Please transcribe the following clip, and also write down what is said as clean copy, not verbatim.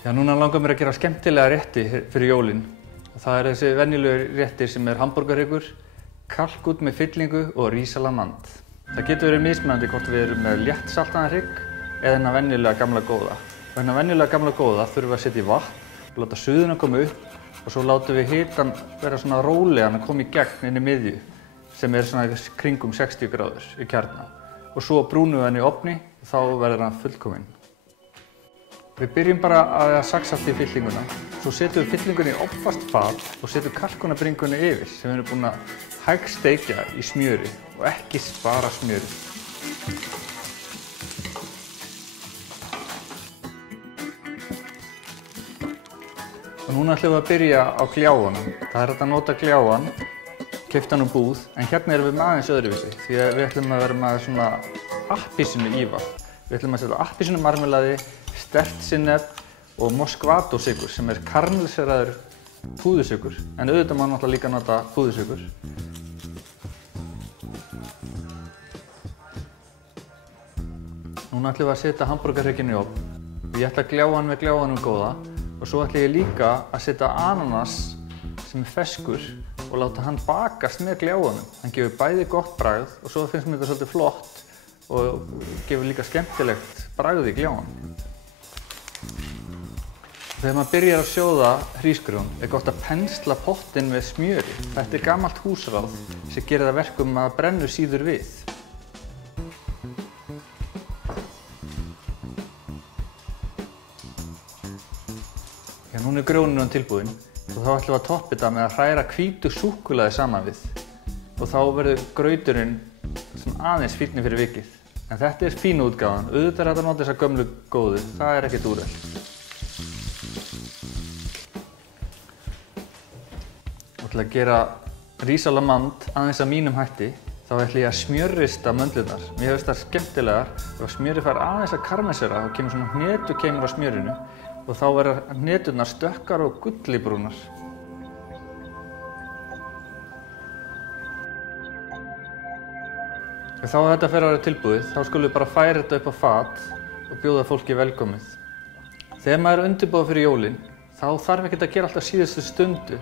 Já, núna langar mér að gera skemmtilega rétti fyrir jólin. Það er þessi venjulegu réttir sem hamborgarhryggur, kalkún með fyllingu og risalamand. Það getur verið mismunandi hvort við erum með létt saltaðan hrygg eða þennan venjulega gamla góða. Þennan venjulega gamla góða þurfum við að setja í vatn og láta suðuna koma upp og svo látum við hitann vera svona rólegan að koma í gegn inn í miðju sem er svona kringum 60 gráður í kjarna. Og svo brúnum við hann í ofni og þá verður hann fullkominn. Við byrjum bara að saxa allt í fyllinguna. Svo setjum við fyllinguna í opnfast fat og setjum kalkunabringuna yfir sem við erum búin að hægsteikja í smjöri og ekki bara smjöri. Og núna ætlum við að byrja á gljáanum. Það er hægt að nota gljáan, keypta hann úr búð, en hérna erum við með aðeins öðruvísi því að við ætlum að vera með svona appelsínu ívatn. Við ætlum að setja appelsínumarmelaði, sterkt sinnep og moskvatósykur sem er karamelliseraður púðursykur, en auðvitað má náttúrulega líka nota púðursykur. Núna ætlum við að setja hamborgarhrygginn í ofn. Ég ætla að gljáa hann með gljáanum góða og svo ætla ég líka að setja ananas sem er ferskur og láta hann bakast með gljáanum. Hann gefur bæði gott bragð og svo finnst mér þetta svolítið flott og gefur líka skemmtilegt bragð í gljáanum. Þegar maður byrjar að sjóða hrísgrjón er gott að pensla pottinn með smjöri. Þetta er gamalt húsráð sem gerir það verkum að brennur síður við. Já, núna er grjónin tilbúinn og þá ætlum við að toppa þetta með að hræra hvítu súkkulaði saman við. Og þá verður grauturinn aðeins fínni fyrir vikið. En þetta er fína útgáfan. Auðvitað er hægt að nota þessa gömlu góðu. Það er ekkert úrelt. Til að gera risalamand aðeins að mínum hætti, þá ætla ég að smjörrista möndlurnar. Mér finnst það skemmtilegar ef smjörið fær aðeins að karmesera og kemur svona hnetu á smjörinu og þá verða hneturnar stökkar og gullibrúnar. Þá að þetta fer að vera tilbúið, þá skulum við bara færa þetta upp á fat og bjóða fólki velkomið. Þegar maður er undirbúið fyrir jólin, þá þarf ekkert að gera alltaf síðustu stundu.